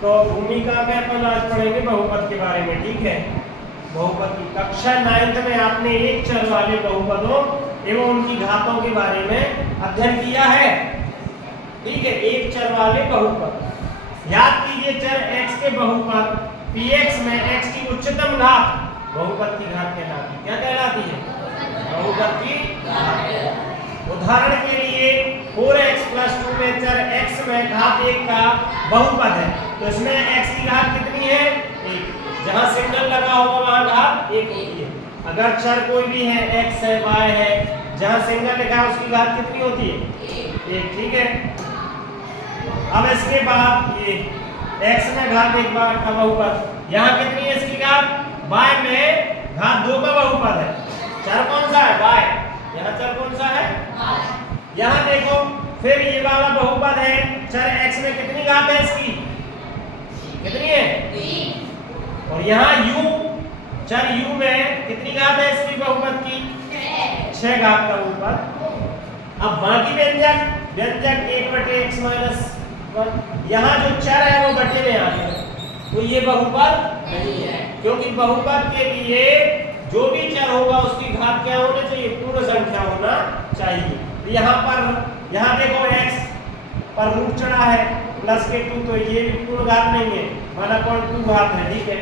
तो भूमिका में अपन आज पढ़ेंगे बहुपद के बारे में, ठीक है। बहुपद की कक्षा 9th में आपने एक चर वाले बहुपदों एवं उनकी घातों के बारे में अध्ययन किया है, ठीक है। एक चर वाले बहुपद याद कीजिए, चर x के बहुपद px में x की उच्चतम घात बहुपद की घात कहलाती है। क्या कहलाती है? बहुपद की घात। उदाहरण के लिए 4x + 2 में चर x में घात 1 का बहुपद है, तो इसमें x की घात कितनी है? 1। जहां सिंगल लगा होगा वहां घात 1 होती है। अगर चर कोई भी है, x है, y है, जहां सिंगल लिखा है उसकी घात कितनी होती है? 1, ठीक है। अब इसके बाद ये x में घात 1 का बहुपद, यहाँ कितनी है इसकी घात? y में घात 2 का बहुपद है। चर कौन सा है? y। यहाँ चर कौन सा है? यहाँ देखो, फिर ये वाला बहुपद है, चर x में कितनी घात है इसकी? कितनी है? 3। और यहाँ u, चर u में कितनी घात है इसकी बहुपद की? 6 घात का बहुपद। अब बाकी व्यंजक 1/x - 1, यहाँ जो चर है वो बटे में आ गया, तो ये बहुपद नहीं है, क्योंकि बहुपद के लिए जो भी चर होगा उसकी घात क्या होनी चाहिए? पूर्ण संख्या होना चाहिए। तो यहाँ देखो x पर रूट चढ़ा है प्लस के 2, तो ये भी पूर्ण घात नहीं है, 1/2 घात है, ठीक है।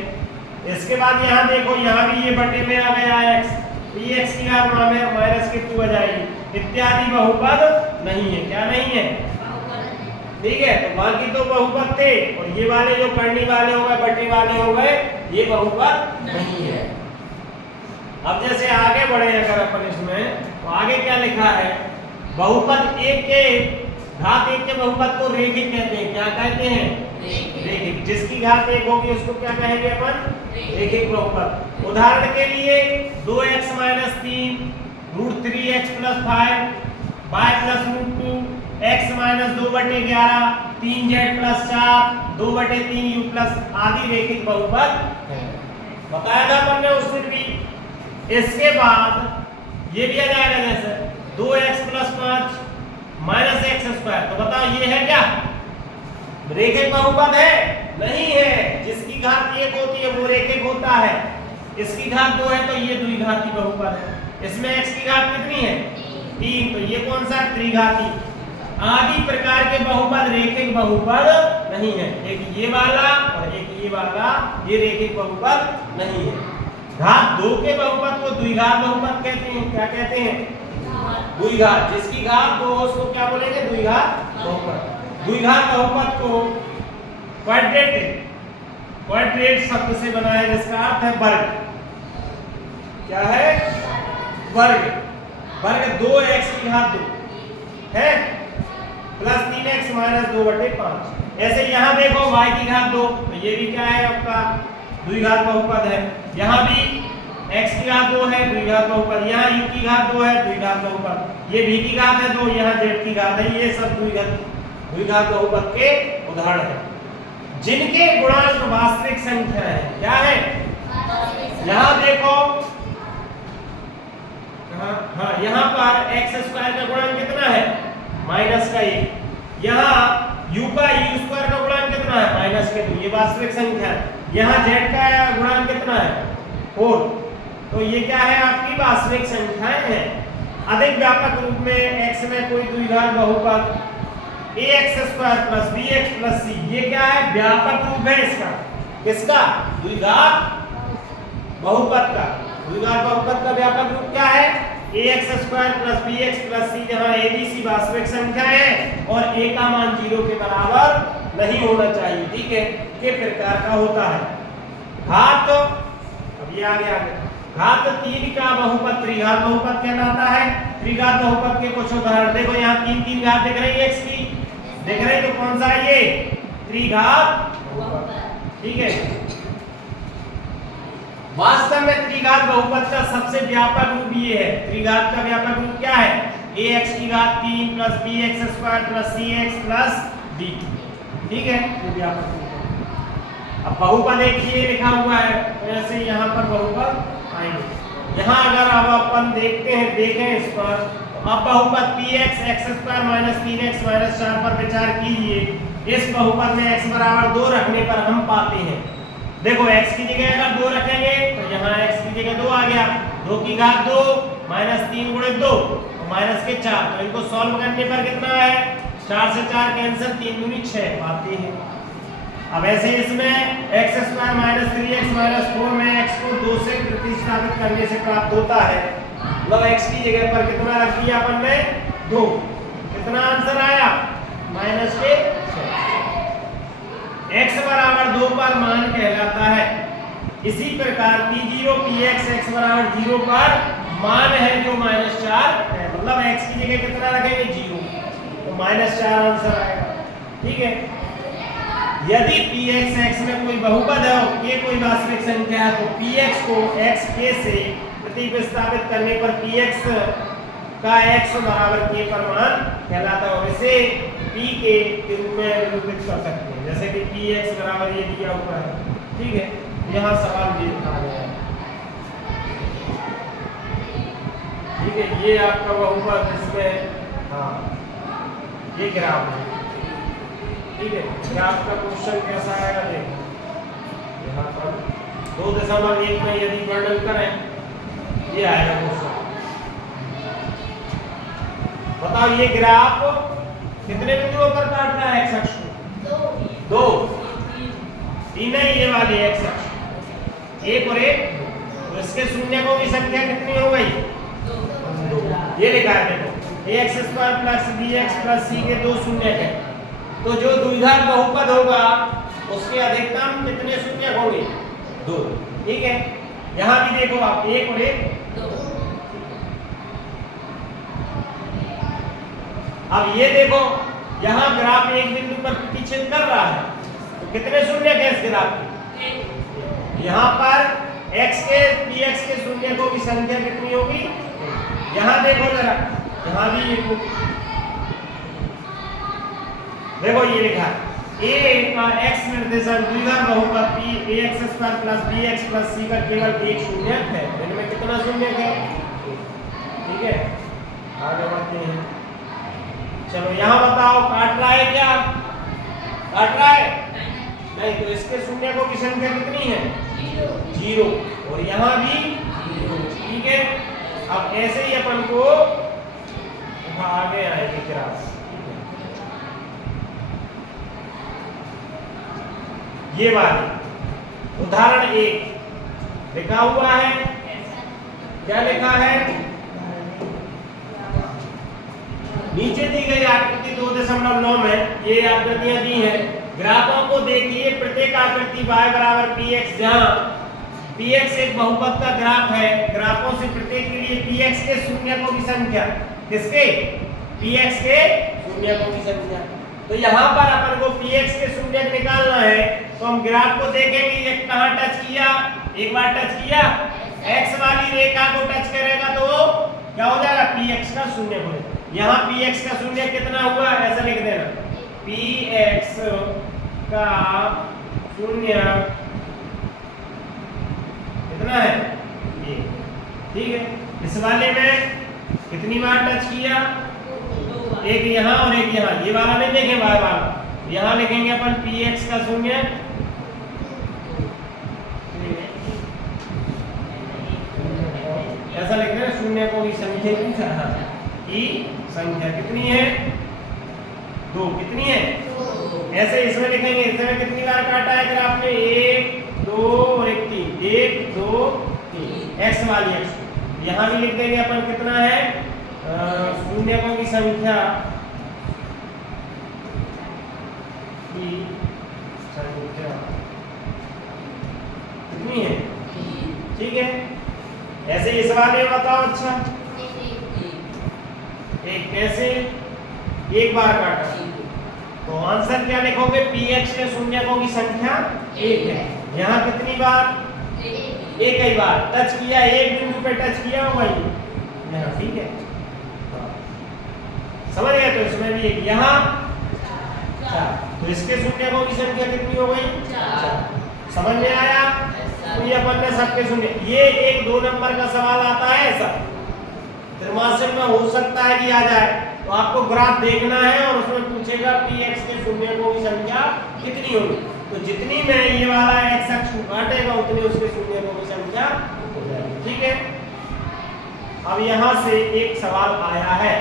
इसके बाद यहाँ देखो, यहाँ भी ये बटे में आ गया x, तो ये x की घात माइनस के 2 आ जाएगी, इत्यादि बहुपद नहीं है। क्या नहीं है? ठीक है। तो बाकी तो बहुपद थे, और ये वाले जो करनी वाले हो गए, बटे वाले हो गए, ये बहुपद नहीं है। अब जैसे आगे बढ़े अगर अपन इसमें, तो आगे क्या लिखा है? बहुपद 1 के घात 1 के बहुपद को रेखिक कहते हैं। क्या कहते हैं? रेखिक। जिसकी घात 1 होगी उसको क्या कहेंगे अपन? रेखिक बहुपद। उदाहरण के लिए 2x - 3 √3x + 5 y + √2 x - 2/11 3z + 4 2/3 u आदि रेखिक बहुपद है। बताया था हमने उस दिन भी। इसके बाद ये भी आ जाएगा, जैसे 2x + 5 - x², तो बताओ ये है क्या? रेखिक बहुपद है? नहीं है। जिसकी घात 1 होती है वो रेखिक होता है। इसकी घात 2 है तो ये द्विघाती बहुपद है। इसमें x की घात कितनी है? 3, तो ये कौन सा? त्रिघाती। आदि प्रकार के बहुपद रेखिक बहुपद नहीं है। एक ये वाला और एक ये वाला, ये रेखिक बहुपद नहीं है। घात 2 के बहुपद को द्विघात बहुपद कहते हैं। क्या कहते हैं? द्विघात। जिसकी घात 2 उसको क्या बोलेंगे? द्विघात बहुपद। द्विघात बहुपद को क्वाड्रेट शब्द से बनाया, जिसका अर्थ है वर्ग। क्या है? वर्ग। वर्ग 2x की घात 2 है प्लस 3x - 2/5। ऐसे यहाँ देखो y की घात 2, तो ये भी क्या है? आपका द्विघात बहुपद है। यहाँ भी x की घात 2 है, द्विघात बहुपद। यहाँ u की घात 2 है, द्विघात बहुपद। ये v की घात है 2, यहाँ z की घात है। ये सब द्विघात बहुपद के उदाहरण हैं, जिनके गुणांक वास्तविक संख्या है। क्या है? यहाँ देखो, हाँ, यहाँ पर x² का गुणांक कितना है? -1। यहाँ u का u² का गुणांक कितना है? -2। ये वास्तविक संख्या है। यहाँ z का गुणांक कितना है? 4। तो ये क्या है? आपकी वास्तविक संख्याएं हैं। अधिक व्यापक रूप में x में कोई द्विघात बहुपद ax² + bx + c, ये क्या है? व्यापक रूप है इसका। किसका? द्विघात बहुपद का। द्विघात बहुपद का व्यापक रूप क्या है? ax² + bx + c, जहां a b c वास्तविक संख्या है और a का मान 0 के बराबर नहीं होना चाहिए, ठीक है, के प्रकार का होता है। घात, अब ये आगे घात 3 का बहुपद त्रिघात बहुपद कहलाता है। त्रिघात बहुपद के कुछ उदाहरण देखो, यहाँ 3 घात दिख रही है x की, दिख रही, तो कौन सा है? ये त्रिघात बहुपद, ठीक है। वास्तव में त्रिघात बहुपद का सबसे व्यापक रूप ये है। त्रिघात का व्यापक रूप क्या है? ax की घात 3 + bx² + cx + d, ठीक है, ये व्यापक रूप है। अब बहुपद एक ये लिखा हुआ है, तो ऐसे यहाँ पर बहुपद आएंगे। यहाँ अगर अब अपन देखें इस पर, तो अब बहुपद px x² - 3x - 4 पर विचार कीजिए, इस बहुपद में x बराबर 2 रखने पर हम पाते हैं। देखो x की जगह अगर 2 रखेंगे तो यहाँ x की जगह 2 आ गया, 2 की घात 2 माइनस 3 गुणे 2 और माइनस के 4, तो इनको सॉल्व करने पर कितना है 4 से 4 कैंसिल, 3 दूनी 6 पाते हैं। अब ऐसे इसमें x square minus 3x minus 4 में x को 2 से प्रतिस्थापित करने से प्राप्त होता है, मतलब x की जगह पर कितना रख दिया अपन ने 2, कितना आंसर आया माइनस के 6। x बराबर 2 पर मान कहलाता है। इसी प्रकार p0 px x बराबर 0 पर मान है जो -4 है, मतलब x की जगह कितना रखेंगे 0, तो -4 आंसर आएगा। ठीक है, यदि px x में कोई बहुपद है और k कोई वास्तविक संख्या है तो px को x k से प्रतिस्थापित करने पर px का x बराबर k पर मान कहलाता है, और इसे p के रूप में निरूपित कर सकते हैं, जैसे कि px बराबर ये दिया हुआ है। ठीक है, यहाँ सवाल ये लिखा गया है। ठीक है, ये आपका बहुपद इसमें हाँ ये ग्राफ है। ठीक है, ग्राफ का क्वेश्चन कैसा आएगा देखो, यहाँ पर 2.1 में यदि वर्णन करें ये आएगा क्वेश्चन। बताओ ये ग्राफ कितने बिंदुओं पर काट रहा है x अक्ष को? 2 3 है ये वाली x अक्ष, 1 और 1, तो इसके शून्यकों की संख्या कितनी हो गई 2। ये लिखा है देखो ax square plus bx plus c के 2 शून्यक है, तो जो द्विघात बहुपद होगा उसके अधिकतम कितने शून्यक होंगे 2। ठीक है, यहाँ भी देखो आप 1 और 1 2। अब ये देखो यहाँ ग्राफ एक बिंदु पर प्रतिच्छेद कर रहा है, तो कितने शून्यक है इस ग्राफ के? यहाँ पर x के px के शून्यकों की संख्या कितनी होगी? यहाँ देखो जरा, यहाँ भी ये देखो ये लिखा a का x निर्देशांक द्विघात बहुपद p ax square plus bx plus c का केवल एक शून्यक है, इनमें कितना शून्यक है? ठीक है, आगे बढ़ते हैं। चलो यहाँ बताओ काट रहा है क्या? काट रहा है नहीं, तो इसके शून्यकों की संख्या कितनी है 0, और यहाँ भी 0। ठीक है, अब ऐसे ही अपन को आगे आएगी ग्राफ। ये वाली उदाहरण 1 लिखा हुआ है, क्या लिखा है? नीचे दी गई आकृति 2.9 में ये आकृतियां दी हैं। ग्राफों को देखिए, प्रत्येक आकृति y बराबर px, जहां px एक बहुपद का ग्राफ है, ग्राफों से प्रत्येक के लिए px के शून्यकों की संख्या, किसके? px के शून्यकों की संख्या। तो यहाँ पर अपन को px के शून्यक निकालना है, तो हम ग्राफ को देखेंगे ये कहाँ टच किया, एक बार टच किया x वाली रेखा को टच करेगा तो क्या हो जाएगा px का शून्य हो जाएगा। यहाँ px का शून्य कितना हुआ ऐसा लिख देना, px का शून्य कितना है 1। ठीक है, इस वाले में कितनी बार टच किया, एक यहाँ और एक यहाँ, ये वाला नहीं देखें y वाला, यहाँ लिखेंगे अपन px का शून्य ऐसा लिख रहे हैं, शून्य को की संख्या कितनी है 2, कितनी है 2। ऐसे इसमें लिखेंगे, इसमें कितनी बार काटा है ग्राफ में 1 2 और 1 3, 1 2 3 x वाली x। यहाँ भी लिख देंगे अपन कितना है शून्यकों की संख्या कितनी है। ठीक है, ऐसे इस वाले में बताओ। अच्छा एक कैसे, एक बार काटा तो आंसर क्या लिखोगे, px के शून्यकों की संख्या 1 है। यहाँ कितनी बार, एक ही बार टच किया, एक बिंदु पे टच किया वही यहाँ। ठीक है, समझ गए? तो इसमें भी एक यहाँ 4, तो इसके शून्यकों की संख्या कितनी हो गई 4। समझ में आया? तो ये अपन ने सबके शून्य, ये एक 2 नंबर का सवाल आता है ऐसा त्रिमासिक में, हो सकता है कि आ जाए। तो आपको ग्राफ देखना है और उसमें पूछेगा px के शून्यकों की संख्या कितनी होगी, तो जितनी में ये वाला x अक्ष काटेगा उतनी उसके शून्यकों की संख्या हो जाएगी। ठीक है, अब यहाँ से एक सवाल आया है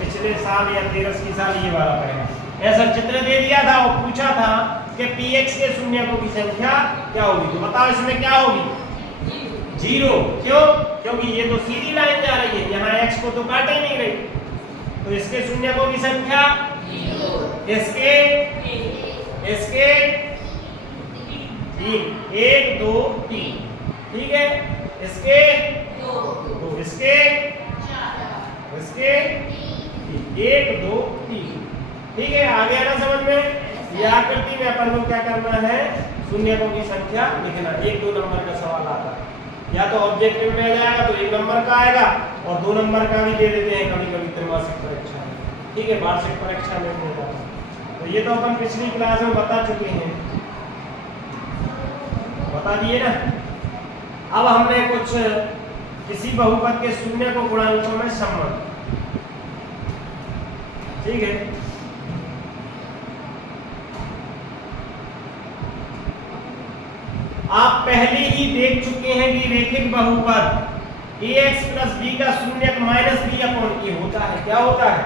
पिछले साल या 13वीं साल ये वाला पढ़ेगा, ऐसा चित्र दे दिया था और पूछा था कि px के शून्यकों की संख्या क्या होगी, तो बताओ इसमें क्या होगी, 0। क्यों? क्योंकि ये तो सीधी लाइन जा रही है, यहाँ x को तो काट ही नहीं रही, तो इसके शून्यकों की संख्या 0, इसके 3, 1 2 3, ठीक है, इसके 2, इसके 1 2 3, ठीक है, आ गया ना समझ में। ये आकृति में अपन को क्या करना है, शून्यकों की संख्या लिखना। 1 2 नंबर का सवाल आता है, या तो ऑब्जेक्टिव में आ जाएगा तो 1 नंबर का आएगा, और 2 नंबर का भी दे देते हैं कभी कभी त्रैमासिक परीक्षा में, ठीक है, वार्षिक परीक्षा में नहीं होता। तो ये तो अपन पिछली क्लास में बता चुके हैं, बता दिए ना। अब हमने कुछ किसी बहुपद के शून्य को गुणांकों में संबंध, ठीक है, आप पहले ही देख चुके हैं कि रैखिक बहुपद ax + b का शून्यक -b/a होता है। क्या होता है?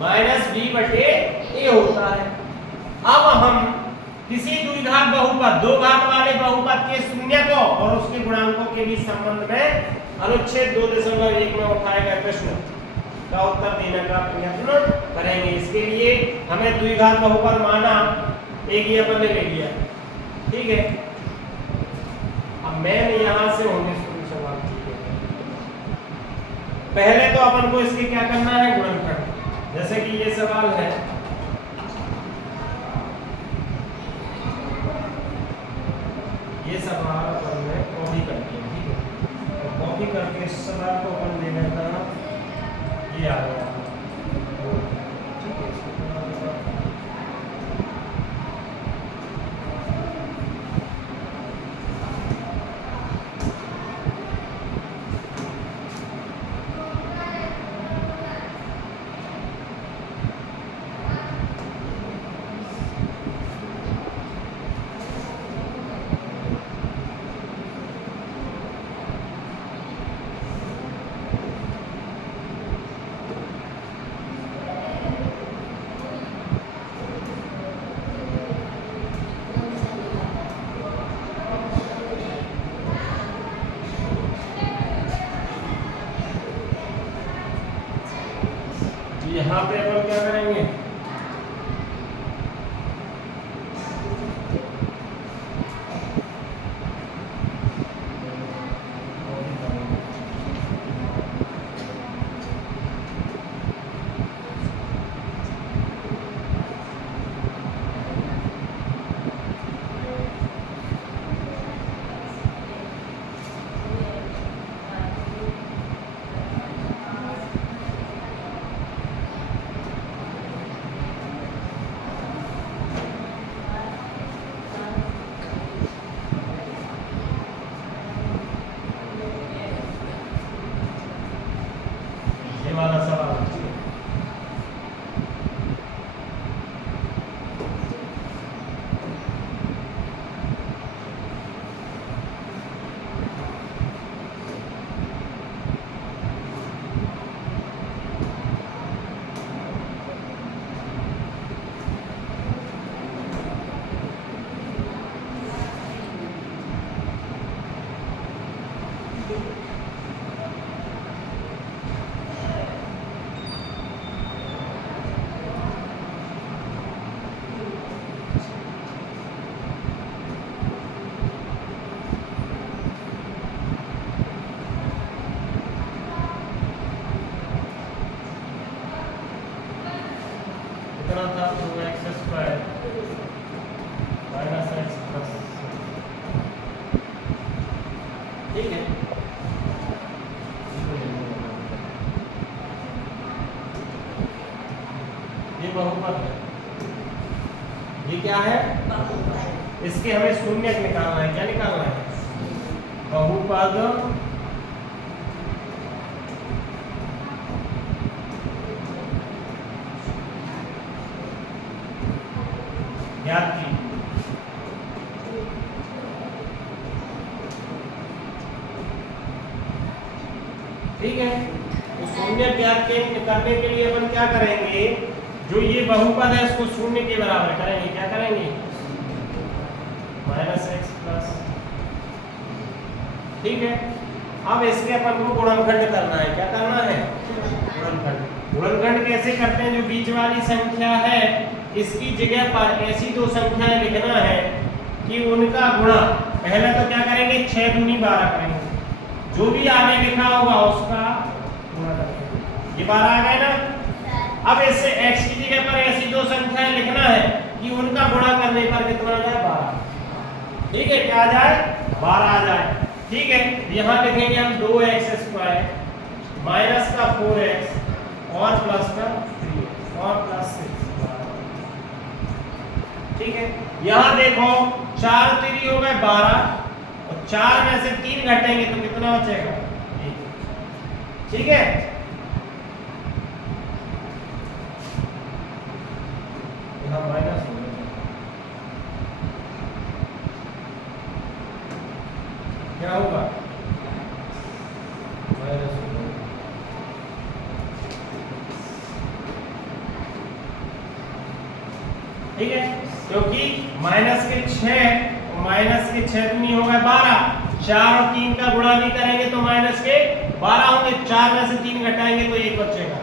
-b/a होता है। अब हम किसी द्विघात बहुपद, दो घात वाले बहुपद के शून्यकों और उसके गुणांकों के बीच संबंध में अनुच्छेद 2.1 में उठाए गए प्रश्न का उत्तर देने का प्रयत्न करेंगे। इसके लिए हमें द्विघात बहुपद माना एक ही अपन ने ले लिया, ठीक है। अब मैंने यहां से होंगे शुरू सवाल, ठीक है। पहले तो अपन को इसके क्या करना है, गुणनखंड। जैसे कि ये सवाल है, ये सवाल अपन ने कॉपी कर दिया, ठीक है, और कॉपी करके इस सवाल को अपन ले लेता, ये आ गया, ठीक है। यहाँ पे अपन क्या करेंगे, ये वाला सवाल, कितना था, 2x² - x +, ठीक है। ये बहुपद है, ये क्या है, इसके हमें शून्यक निकालना है। क्या निकालना है, बहुपद ज्ञात की। ठीक है, तो शून्य ज्ञात करने के लिए अपन क्या करेंगे, जो ये बहुपद है इसको शून्य के बराबर करेंगे। क्या करेंगे, -x प्लस। ठीक है, अब इसके अपन को गुणनखंड करना है। क्या करना है, गुणनखंड। गुणनखंड कैसे करते हैं, जो बीच वाली संख्या है इसकी जगह पर ऐसी दो संख्याएं लिखना है कि उनका गुणा, पहले तो क्या करेंगे 6 दूनी 12 करेंगे, जो भी आगे लिखा होगा उसका गुणा करेंगे। ये 12 आ गए ना। अब इससे x की जगह पर ऐसी दो संख्याएं लिखना है कि उनका गुणा करने पर कितना आ जाए, 12। ठीक है, क्या आ जाए, 12 आ जाए। ठीक है, यहाँ लिखेंगे हम 2x² माइनस का 4x और प्लस का 3 और प्लस 6। ठीक है, यहाँ देखो 4 3 हो गए 12 और 4 में से 3 घटेंगे तो कितना बचेगा, 1। ठीक है, यहाँ माइनस हो गया, क्या होगा, माइनस हो गया। ठीक है, क्योंकि माइनस के 6 माइनस के 6 दूनी हो गए 12, 4 और 3 का गुणा भी करेंगे तो माइनस के 12 होंगे, 4 में से 3 घटाएंगे तो 1 बचेगा।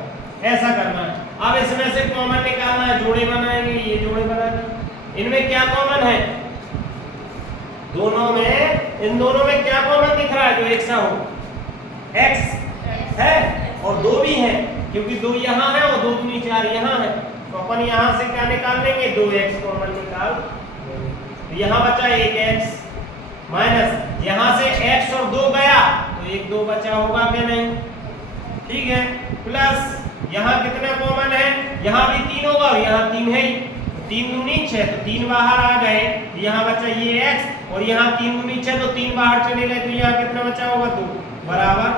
ऐसा करना है। अब इसमें से कॉमन निकालना है, जोड़े बनाएंगे, ये जोड़े बनाएंगे। इनमें क्या कॉमन है, दोनों में, इन दोनों में क्या कॉमन दिख रहा है, जो एक सा हो, x है और 2 भी है, क्योंकि 2 यहाँ है और 2 दूनी 4 यहाँ है, तो अपन यहाँ से क्या निकाल लेंगे, 2x कॉमन निकाल। तो यहाँ बचा 1x माइनस, यहाँ से x और 2 गया तो 1 2 बचा होगा कि नहीं। ठीक है, प्लस यहाँ कितना कॉमन है, यहाँ भी 3 होगा और यहाँ 3 है ही, 3 दूनी 6 तो 3 बाहर आ गए, यहाँ बचा ये x और यहाँ 3 दूनी 6 तो 3 बाहर चले गए, तो यहाँ कितना बचा होगा, 2 बराबर।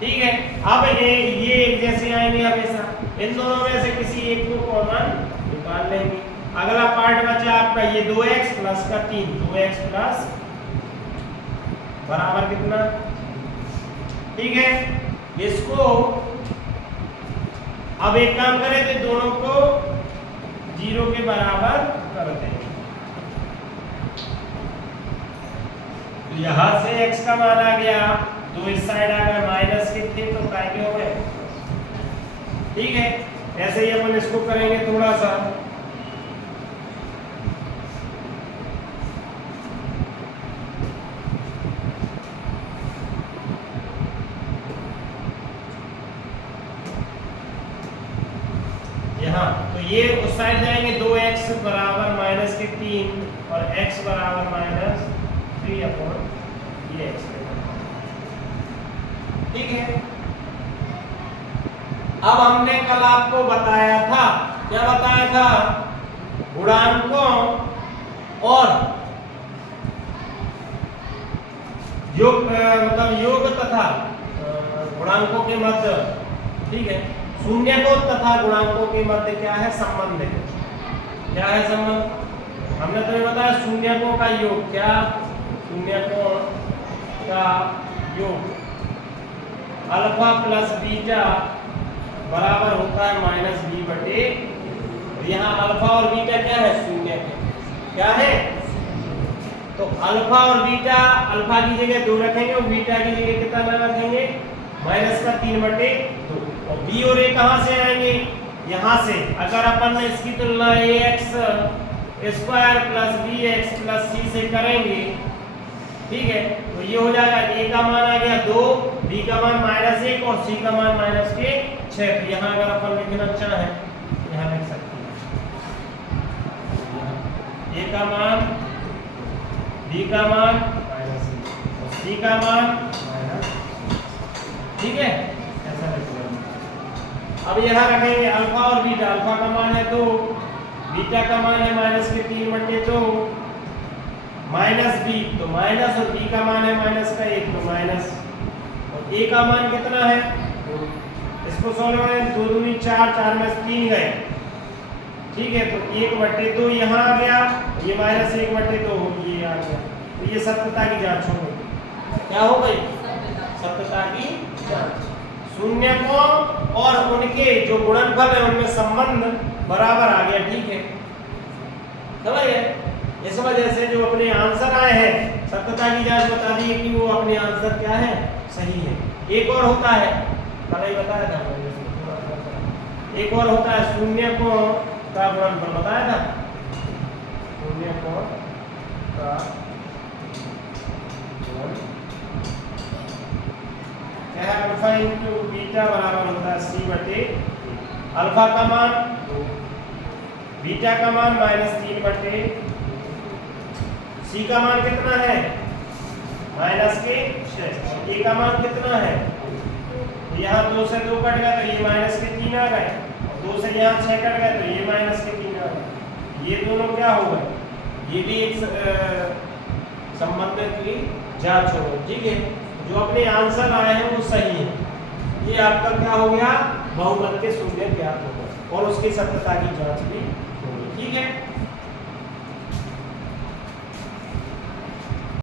ठीक है, अब ये एक जैसे आएंगे हमेशा, इन दोनों में से किसी एक को कॉमन निकाल लेंगे। अगला पार्ट बचा आपका ये 2x प्लस का 3, 2x प्लस बराबर कितना। ठीक है, इसको अब एक काम करें तो दोनों को 0 के बराबर कर दें। यहां से x का मान आ गया तो इस साइड आ गया माइनस के थे तो काय के हो गए। ठीक है, ऐसे ही अपन इसको करेंगे थोड़ा सा। यहाँ तो ये उस साइड जाएंगे, 2x बराबर माइनस के 3 और x बराबर माइनस 3 अपॉन ये x। ठीक है, अब हमने कल आपको बताया था, क्या बताया था, गुणांकों और योग मतलब योग तथा गुणांकों के मध्य, ठीक है, शून्य को तथा गुणांकों के मध्य क्या है, संबंध है। क्या है संबंध, हमने तुम्हें बताया शून्यकों का योग, क्या, शून्यकों का योग अल्फा प्लस बीटा बराबर होता है माइनस बी बटे। यहाँ अल्फा और बीटा क्या है, शून्य है, क्या है, तो अल्फा और बीटा, अल्फा की जगह 2 रखेंगे और बीटा की जगह कितना रखेंगे, माइनस का 3 बटे 2। और बी और ए कहाँ से आएंगे, यहाँ से। अगर अपन इसकी तुलना ax square plus bx plus c से करेंगे, ठीक है, तो ये हो जाएगा, a का मान आ गया 2, b का मान -1 और c का मान -6। तो यहाँ अगर अपन लिखना चाहे यहाँ लिख सकते हैं, a का मान, b का मान -1 और c का मान ठीक है, ऐसा लिख लेंगे। अब यहाँ रखेंगे अल्फा और बीटा, अल्फा का मान है 2, बीटा का मान है माइनस के 3 बटे 2, माइनस बी तो माइनस और बी का मान है माइनस का 1 तो माइनस, और ए का मान कितना है 2। इसको सॉल्व करें, 2 दूनी 4, 4 में से 3 गए, ठीक है, तो 1/2 यहाँ आ गया, ये -1/2 ये आ गया, तो ये सत्यता की जांच हो गई। क्या हो गई? सत्यता की जांच। शून्य को और उनके जो गुणनफल है उनमें संबंध बराबर आ गया, ठीक है, समझ गए। इस वजह से जो अपने आंसर आए हैं, सत्यता की जांच बता दी कि वो अपने आंसर क्या है, सही है। एक और होता है, कल ही बताया था मैंने, एक और होता है शून्य को का गुणनफल, बताया था शून्य को का क्या है, अल्फा इंटू बीटा बराबर होता है c/, अल्फा का मान 2, बीटा का मान -3/, सी का मान कितना है -6, ए का मान कितना है, यहाँ 2 से 2 कट गया तो ये -3 आ गए, 2 से यहाँ 6 कट गए तो ये -3 आ गए। ये दोनों क्या हो गए, ये भी एक संबंध की जांच हो गई, ठीक है। जो अपने आंसर आए हैं वो सही है, ये आपका क्या हो गया, बहुपद के शून्य ज्ञात हो गए और उसकी सत्यता की जांच भी